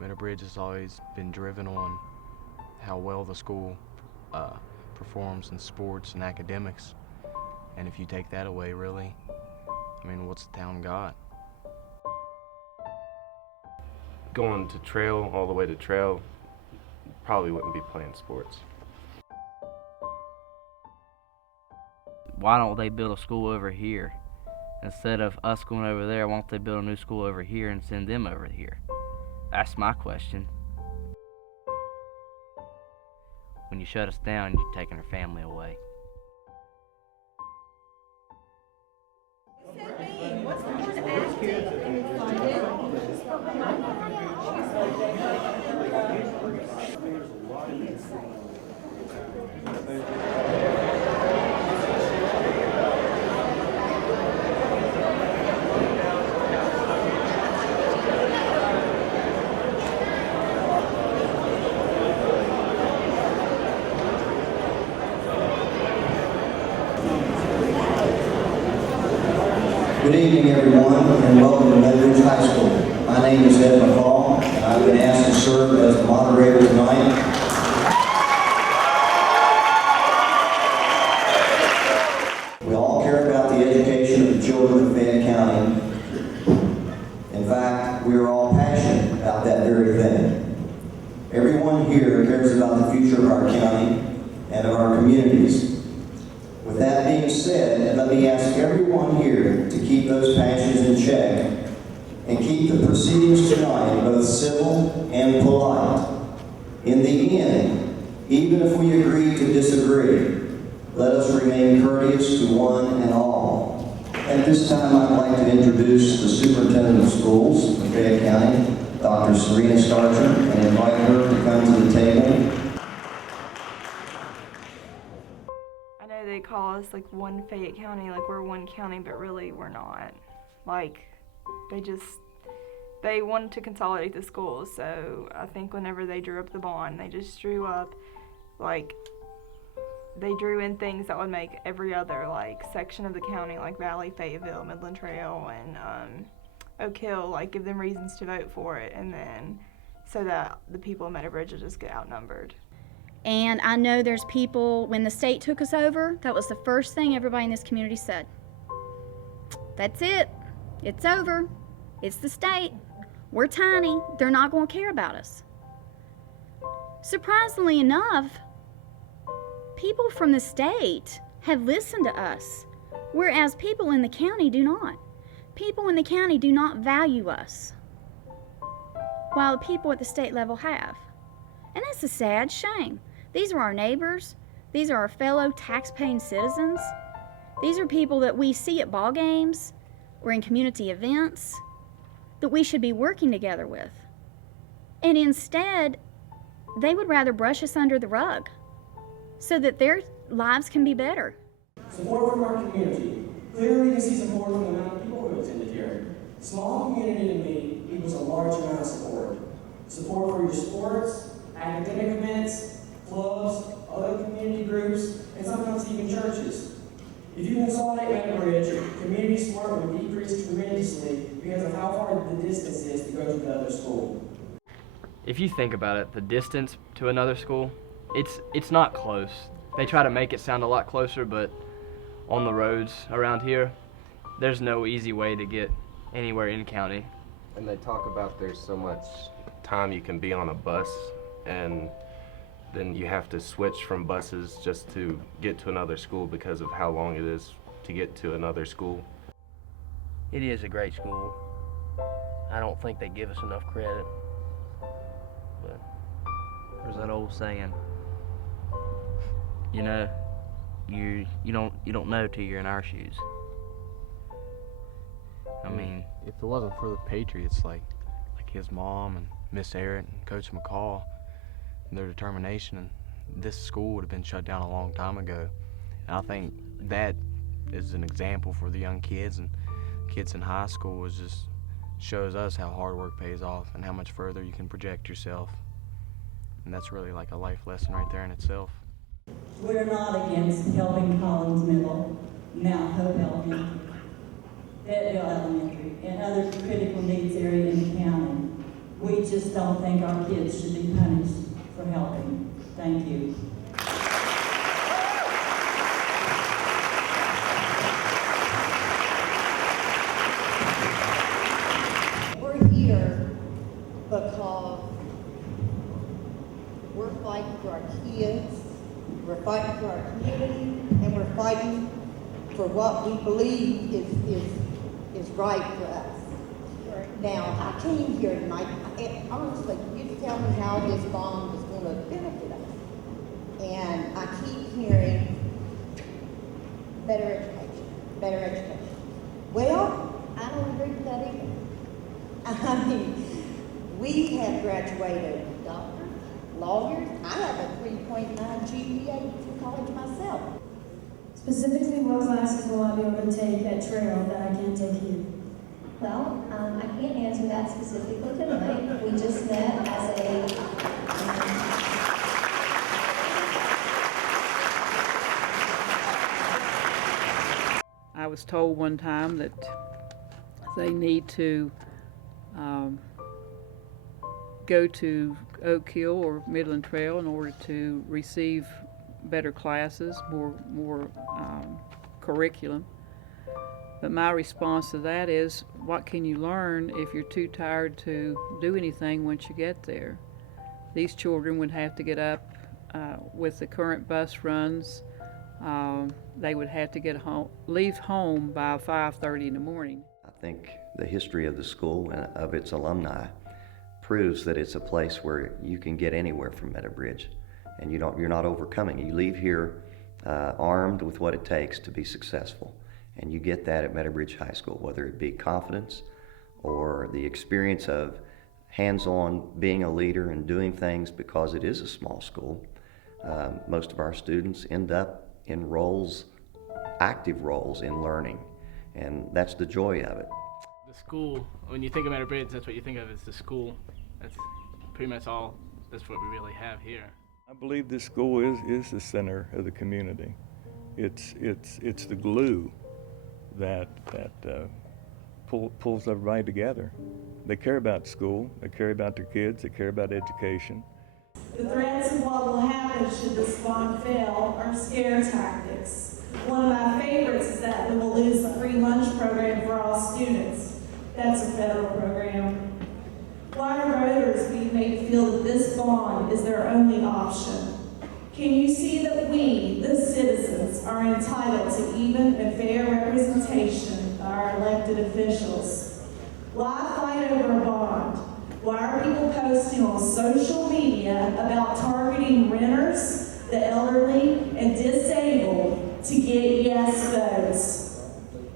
Meadow Bridge has always been driven on how well the school performs in sports and academics. And if you take that away, really, I mean, what's the town got? Going to trail, all the way to trail, probably wouldn't be playing sports. Why don't they build a school over here? Instead of us going over there, why don't they build a new school over here and send them over here? That's my question. When you shut us down, you're taking our family away. What's the word acting? Good evening, everyone, and welcome to Meadow Bridge High School. My name is Ed McCall, and I've been asked to serve as the moderator tonight. We all care about the education of the children of Fayette County. In fact, we are all passionate about that very thing. Everyone here cares about the future of our county and of our communities. With that being said, let me ask everyone here to keep those passions in check and keep the proceedings tonight both civil and polite. In the end, even if we agree to disagree, let us remain courteous to one and all. At this time, I'd like to introduce the Superintendent of Schools of Fayette County, Dr. Serena Starcher, and invite her to come to the table. They call us like one Fayette County, like we're one county, but really we're not. Like they wanted to consolidate the schools, so I think whenever they drew up the bond, they just drew up, like, they drew in things that would make every other like section of the county, like Valley, Fayetteville, Midland Trail, and Oak Hill, like give them reasons to vote for it, and then so that the people of Meadow Bridge will just get outnumbered. And I know there's people, when the state took us over, that was the first thing everybody in this community said. That's it. It's over. It's the state. We're tiny. They're not going to care about us. Surprisingly enough, people from the state have listened to us, whereas people in the county do not. People in the county do not value us, while the people at the state level have. And that's a sad shame. These are our neighbors. These are our fellow tax-paying citizens. These are people that we see at ball games or in community events that we should be working together with. And instead, they would rather brush us under the rug so that their lives can be better. Support from our community. Clearly, you see support from the amount of people who attended here. Small community to me equals a large amount of support. Support for your sports, academic events, clubs, other community groups, and sometimes even churches. If you consolidate Meadow Bridge, community support would decrease tremendously because of how far the distance is to go to the other school. If you think about it, the distance to another school, it's not close. They try to make it sound a lot closer, but on the roads around here, there's no easy way to get anywhere in county. And they talk about there's so much time you can be on a bus, and then you have to switch from buses just to get to another school because of how long it is to get to another school. It is a great school. I don't think they give us enough credit. But there's that old saying, you know, you don't know till you're in our shoes. I mean, if it wasn't for the Patriots, like his mom and Miss Arrett and Coach McCall, and their determination, and this school would have been shut down a long time ago. And I think that is an example for the young kids and kids in high school. Is just shows us how hard work pays off and how much further you can project yourself. And that's really like a life lesson right there in itself. We're not against helping Collins Middle, Mount Hope Elementary, Fayetteville Elementary, and other critical needs areas in the county. We just just don't think our kids should be punished for helping. Thank you. We're here because we're fighting for our kids, we're fighting for our community, and we're fighting for what we believe is right for us. Now, I came here tonight, and honestly, you tell me how this bond is going to benefit us. And I keep hearing better education, better education. Well, I don't agree with that either. I mean, we have graduated doctors, lawyers. I have a 3.9 GPA from college myself. Specifically, what classes will I be able to take at Trail that I can't take here? Well, I can't answer that specifically tonight. We just met as a I was told one time that they need to go to Oak Hill or Midland Trail in order to receive better classes, more curriculum. But my response to that is, what can you learn if you're too tired to do anything once you get there? These children would have to get up with the current bus runs. They would have to leave home by 5:30 in the morning. I think the history of the school and of its alumni proves that it's a place where you can get anywhere from Meadow Bridge, and you're not overcoming. You leave here armed with what it takes to be successful, and you get that at Meadow Bridge High School, whether it be confidence or the experience of hands-on being a leader and doing things because it is a small school. Most of our students end up in roles, active roles in learning, and that's the joy of it. The school, when you think of Meadow Bridge, that's what you think of as the school. That's pretty much all, that's what we really have here. I believe this school is the center of the community. It's the glue that pulls everybody together. They care about school, they care about their kids, they care about education. The threats of what will happen should this bond fail are scare tactics. One of my favorites is that we will lose the free lunch program for all students. That's a federal program. Why are voters being made to feel that this bond is their only option? Can you see that we, the citizens, are entitled to even and fair representation by our elected officials? Why fight over a bond? Why are people posting on social media about targeting renters, the elderly, and disabled to get yes votes?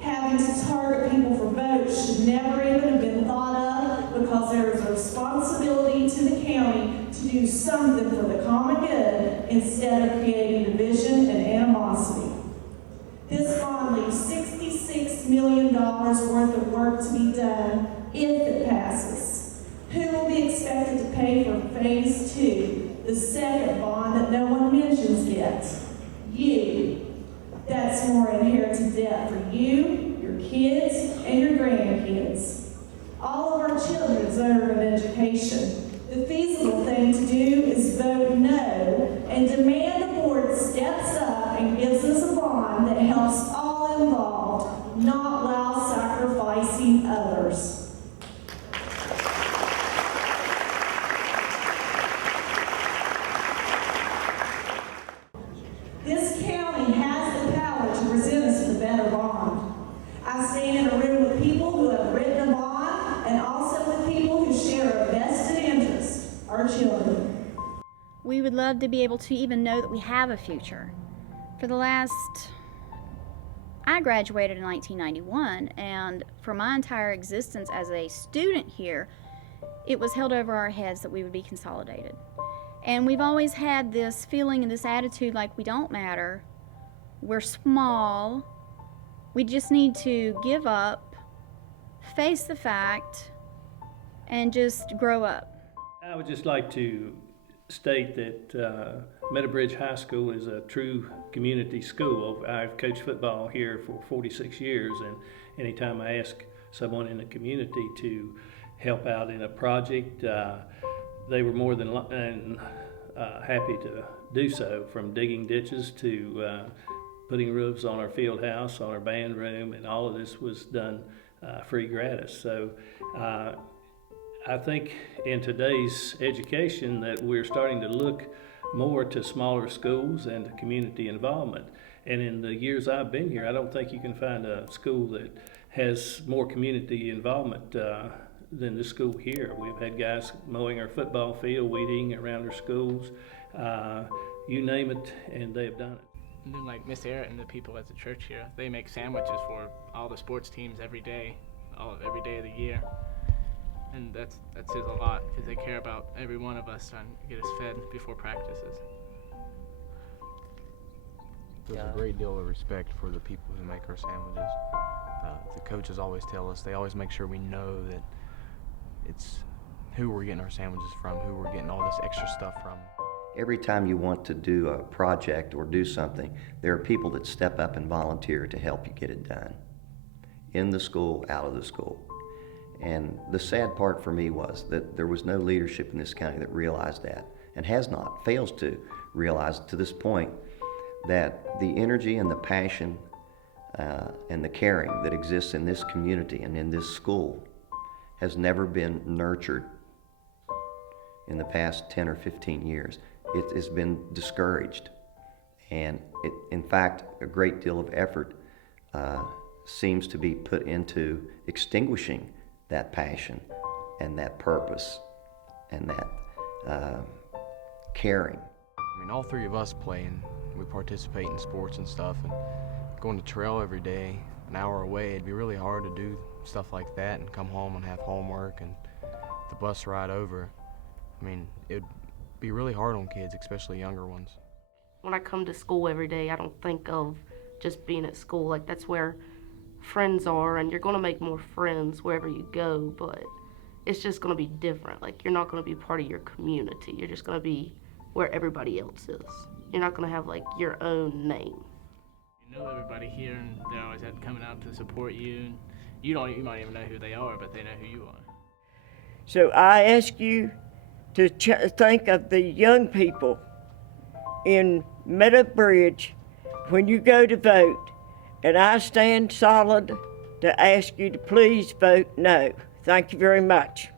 Having to target people for votes should never even have been thought of, because there is a responsibility to the county to do something for the common good instead of creating division and animosity. This bond leaves $66 million worth of work to be done if it passes. Who will be expected to pay for phase 2, the second bond that no one mentions yet? You. That's more inherited debt for you, your kids, and your grandkids. All of our children deserve an education. The feasible thing to do is vote no and demand the board steps up and gives us a bond that helps all involved, not while sacrificing others. This county has the power to present us with a better bond. I stand in a room with people who have written a bond and also with people who share a vested interest, our children. We would love to be able to even know that we have a future. I graduated in 1991, and for my entire existence as a student here, it was held over our heads that we would be consolidated. And we've always had this feeling and this attitude like we don't matter, we're small, we just need to give up, face the fact, and just grow up. I would just like to state that Meadow Bridge High School is a true community school. I've coached football here for 46 years, and anytime I ask someone in the community to help out in a project, they were more than happy to do so, from digging ditches to putting roofs on our field house, on our band room, and all of this was done free gratis. So I think in today's education that we're starting to look more to smaller schools and to community involvement. And in the years I've been here, I don't think you can find a school that has more community involvement than this school here. We've had guys mowing our football field, weeding around our schools, you name it, and they have done it. And then like Miss Eric and the people at the church here, they make sandwiches for all the sports teams every day of the year. And that says a lot, because they care about every one of us trying to get us fed before practices. There's a great deal of respect for the people who make our sandwiches. The coaches always tell us, they always make sure we know that it's who we're getting our sandwiches from, who we're getting all this extra stuff from. Every time you want to do a project or do something, there are people that step up and volunteer to help you get it done. In the school, out of the school. And the sad part for me was that there was no leadership in this county that realized that, and fails to realize to this point, that the energy and the passion and the caring that exists in this community and in this school has never been nurtured in the past 10 or 15 years. It has been discouraged, and in fact, a great deal of effort seems to be put into extinguishing that passion and that purpose and that caring. I mean, all three of us play and we participate in sports and stuff, and going to trail every day, an hour away, it'd be really hard to do stuff like that and come home and have homework and the bus ride over. I mean, it'd be really hard on kids, especially younger ones. When I come to school every day, I don't think of just being at school. Like, that's where friends are, and you're going to make more friends wherever you go, but it's just going to be different. Like, you're not going to be part of your community. You're just going to be where everybody else is. You're not going to have, like, your own name. You know everybody here, and they're always coming out to support you. And you might even know who they are, but they know who you are. So I ask you to think of the young people in Meadow Bridge when you go to vote, and I stand solid to ask you to please vote no. Thank you very much.